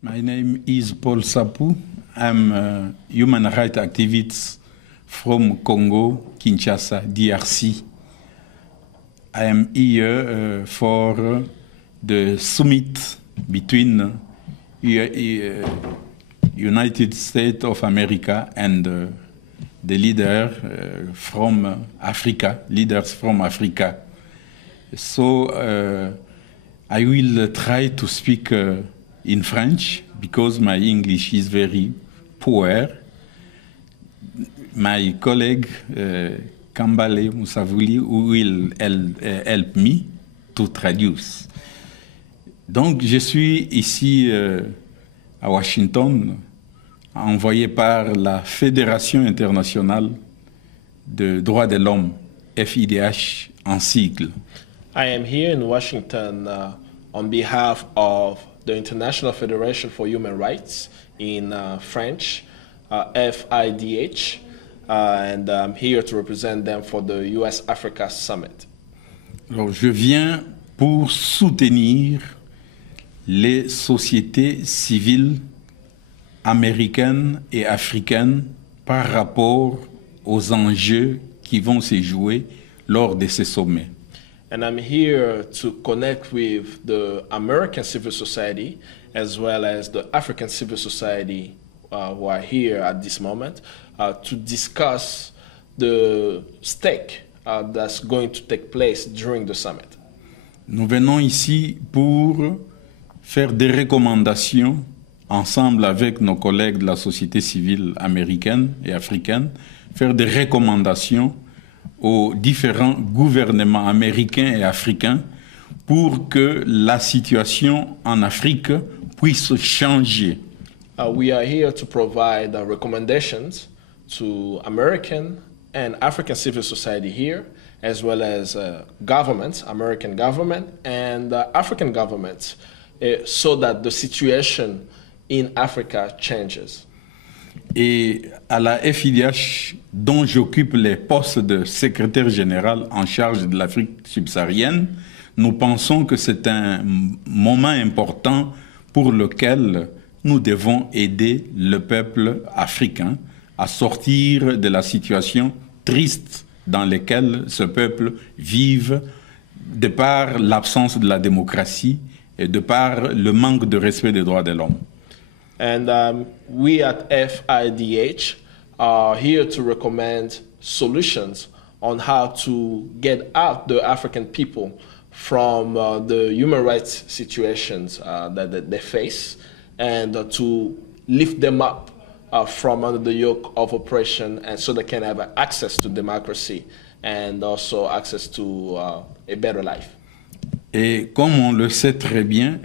My name is Paul Sapou. I'm a human rights activist from Congo, Kinshasa, DRC. I am here for the summit between United States of America and the leaders from Africa. So I will try to speak in French because my English is very poor. My colleague Kambale Moussavouli will help me to traduce. Donc je suis ici à Washington, envoyé par la Fédération internationale de droits de l'homme, FIDH en sigle. I am here in Washington on behalf of the International Federation for Human Rights, in French, FIDH, and I'm here to represent them for the US-Africa Summit. Alors, je viens pour soutenir les sociétés civiles américaines et africaines par rapport aux enjeux qui vont se jouer lors de ces sommets. And I'm here to connect with the American civil society as well as the African civil society who are here at this moment to discuss the stake that's going to take place during the summit. Nous venons ici pour faire des recommandations ensemble avec nos collègues de la société civile américaine et africaine, faire des recommandations aux différents gouvernements américains et africains pour que la situation en Afrique puisse changer. We are here to provide recommendations to American and African civil society here, as well as governments, American government and African governments, so that the situation in Africa changes. Et à la FIDH, dont j'occupe les postes de secrétaire général en charge de l'Afrique subsaharienne, nous pensons que c'est un moment important pour lequel nous devons aider le peuple africain à sortir de la situation triste dans laquelle ce peuple vive de par l'absence de la démocratie et de par le manque de respect des droits de l'homme. And we at FIDH are here to recommend solutions on how to get out the African people from the human rights situations that they face and to lift them up from under the yoke of oppression and so they can have access to democracy and also access to a better life. Et comme on le sait très bien,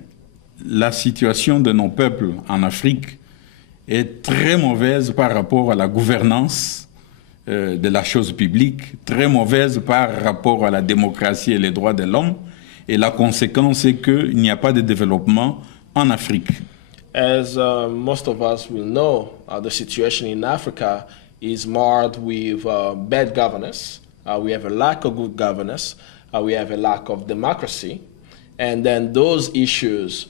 la situation de nos peuples en Afrique est très mauvaise par rapport à la gouvernance de la chose publique, très mauvaise par rapport à la démocratie et les droits de l'homme. Et la conséquence est qu'il n'y a pas de développement en Afrique. As most of us will know, the situation in Africa is marred with bad governance. We have a lack of good governance. We have a lack of democracy. And then those issues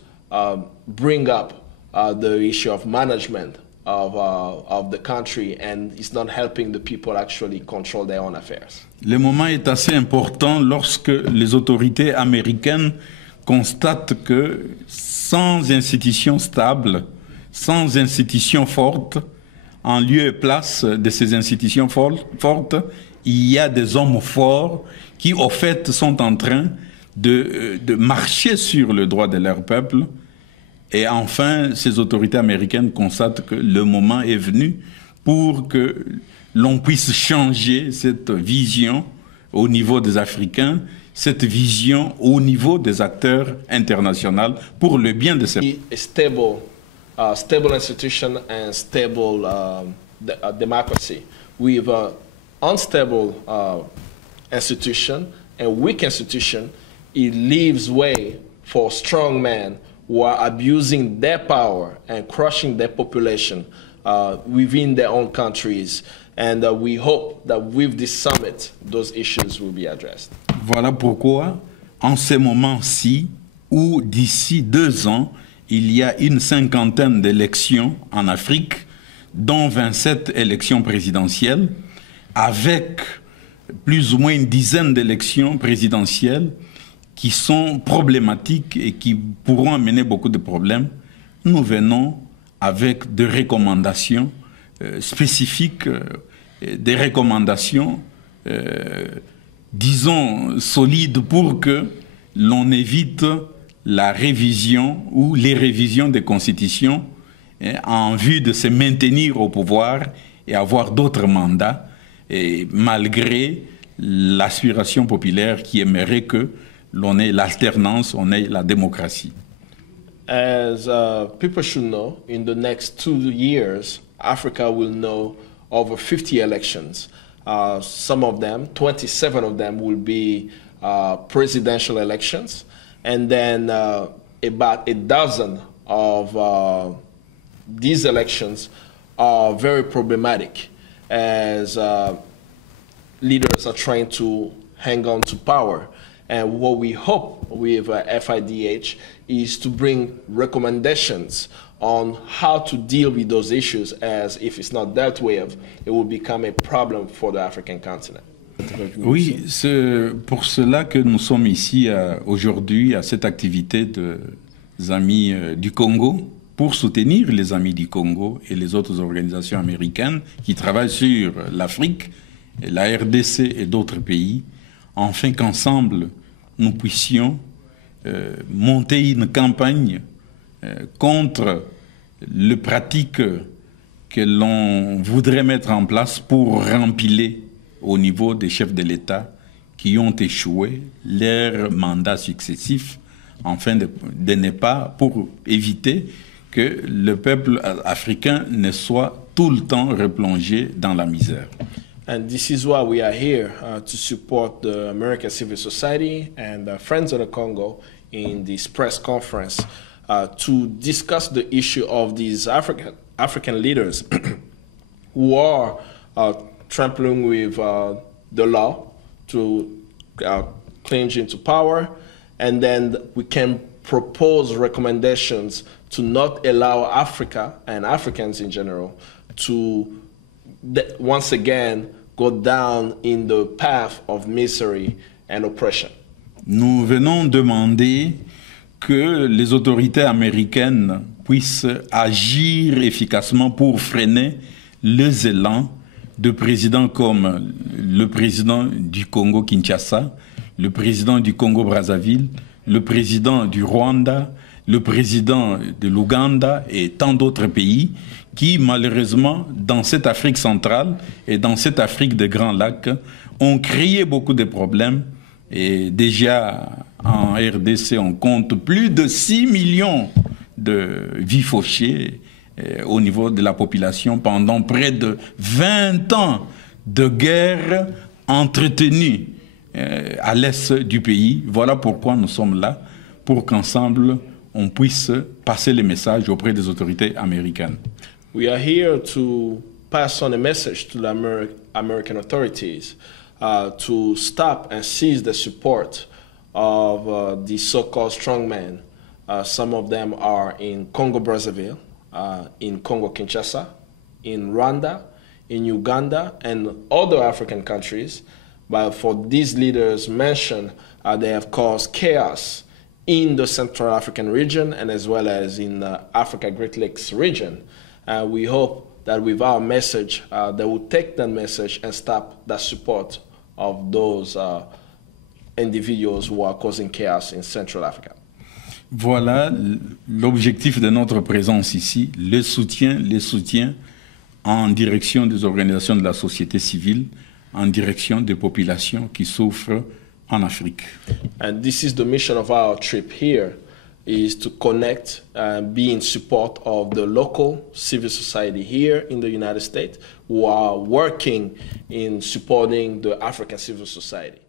bring up the issue of management of the country, and it's not helping the people actually control their own affairs. Le moment est assez important lorsque les autorités américaines constatent que sans institutions stables, sans institutions fortes, en lieu et place de ces institutions fortes, il y a des hommes forts qui, au fait, sont en train de marcher sur le droit de leur peuple. Et enfin, ces autorités américaines constatent que le moment est venu pour que l'on puisse changer cette vision au niveau des Africains, cette vision au niveau des acteurs internationaux pour le bien de ces peuples. Stable institution and stable democracy. We have an unstable institution and weak institution. It leaves way for strong men who are abusing their power and crushing their population within their own countries. And we hope that with this summit, those issues will be addressed. Voilà pourquoi, en ce moment-ci, où d'ici 2 ans, il y a une cinquantaine d'élections en Afrique, dont 27 élections présidentielles, avec plus ou moins une dizaine d'élections présidentielles qui sont problématiques et qui pourront amener beaucoup de problèmes. Nous venons avec des recommandations spécifiques, des recommandations, disons, solides pour que l'on évite la révision ou les révisions des constitutions en vue de se maintenir au pouvoir et avoir d'autres mandats, et malgré l'aspiration populaire qui aimerait que l'on ait l'alternance, on ait la démocratie. As people should know, in the next 2 years, Africa will know over 50 elections. Some of them, 27 of them, will be presidential elections. And then about a dozen of these elections are very problematic as leaders are trying to hang on to power. And what we hope with FIDH is to bring recommendations on how to deal with those issues, as if it's not dealt with, it will become a problem for the African continent. Oui, c'est pour cela que nous sommes ici aujourd'hui à cette activité des Amis du Congo, pour soutenir les Amis du Congo et les autres organisations américaines qui travaillent sur l'Afrique, la RDC et d'autres pays, afin qu'ensemble nous puissions monter une campagne contre les pratiques que l'on voudrait mettre en place pour rempiler au niveau des chefs de l'État qui ont échoué leurs mandats successifs, afin de ne pas, pour éviter que le peuple africain ne soit tout le temps replongé dans la misère. And this is why we are here to support the American civil society and Friends of the Congo in this press conference to discuss the issue of these African leaders who are trampling with the law to clinch into power, and then we can propose recommendations to not allow Africa and Africans in general to once again go down in the path of misery and oppression. Nous venons demander que les autorités américaines puissent agir efficacement pour freiner les élans de présidents comme le président du Congo-Kinshasa, le président du Congo-Brazzaville, le président du Rwanda, le président de l'Ouganda et tant d'autres pays qui, malheureusement, dans cette Afrique centrale et dans cette Afrique des Grands Lacs, ont créé beaucoup de problèmes. Et déjà, en RDC, on compte plus de 6 millions de vies fauchées au niveau de la population pendant près de 20 ans de guerre entretenue à l'est du pays. Voilà pourquoi nous sommes là, pour qu'ensemble, on puisse passer les messages auprès des autorités américaines. We are here to pass on a message to the American authorities to stop and seize the support of the so-called strongmen. Some of them are in Congo-Brazzaville, in Congo-Kinshasa, in Rwanda, in Uganda, and other African countries. But for these leaders mentioned, they have caused chaos in the Central African region and as well as in the Africa Great Lakes region. We hope that with our message, they will take that message and stop the support of those individuals who are causing chaos in Central Africa. Voilà l'objectif de notre présence ici, le soutien en direction des organisations de la société civile, en direction des populations qui souffrent en Afrique. And this is the mission of our trip here, is to connect and be in support of the local civil society here in the United States who are working in supporting the African civil society.